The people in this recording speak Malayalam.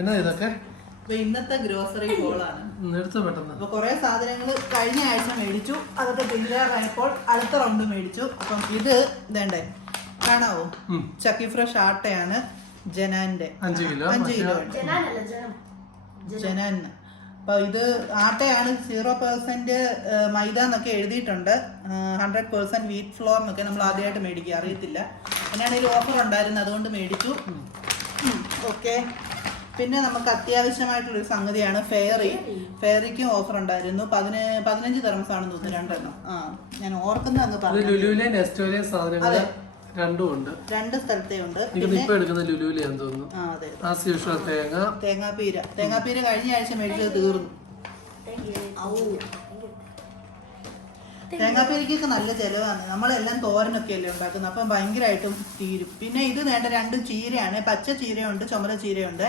എന്നാ ഇതൊക്കെ അപ്പൊ ഇന്നത്തെ ഗ്രോസറി ഹോളാണ്. അപ്പൊ കുറെ സാധനങ്ങൾ കഴിഞ്ഞ ആഴ്ച മേടിച്ചു, അതൊക്കെ തീരാറായപ്പോൾ അടുത്ത റൗണ്ട് മേടിച്ചു. അപ്പം ഇത് ഇതേണ്ടേ കാണാവോ, ചക്കി ഫ്രഷ് ആട്ടയാണ്, ജനാന്റെ 5 കിലോ ജനാൻ. അപ്പൊ ഇത് ആട്ടയാണ്, 0% മൈദ എന്നൊക്കെ എഴുതിയിട്ടുണ്ട്, 100% വീറ്റ് ഫ്ലോർ എന്നൊക്കെ നമ്മൾ ആദ്യമായിട്ട് മേടിക്കുക, അറിയത്തില്ല. അങ്ങനെയാണെങ്കിൽ ഓഫർ ഉണ്ടായിരുന്നു, അതുകൊണ്ട് മേടിച്ചു. ഓക്കെ. പിന്നെ നമുക്ക് അത്യാവശ്യമായിട്ടുള്ളൊരു സംഗതിയാണ് ഫെയറിക്കും ഓഫർ ഉണ്ടായിരുന്നു. 15 ദിർഹംസാണെന്ന് തോന്നുന്നു 2 എണ്ണം. ഞാൻ ഓർക്കുന്ന അങ്ങ് പറഞ്ഞു. രണ്ട് സ്ഥലത്തേ ഉണ്ട്. തേങ്ങാപ്പീര കഴിഞ്ഞ ആഴ്ച മേടിച്ചത് തീർന്നു. തേങ്ങാപ്പീരക്കൊക്കെ നല്ല ചെലവാണ്, നമ്മളെല്ലാം തോരനൊക്കെ അല്ലേ ഉണ്ടാക്കുന്നത്, അപ്പം ഭയങ്കരമായിട്ടും തീരും. പിന്നെ ഇത് വേണ്ട 2 ചീരയാണ്, പച്ച ചീരയുണ്ട്, ചുമല ചീരയുണ്ട്.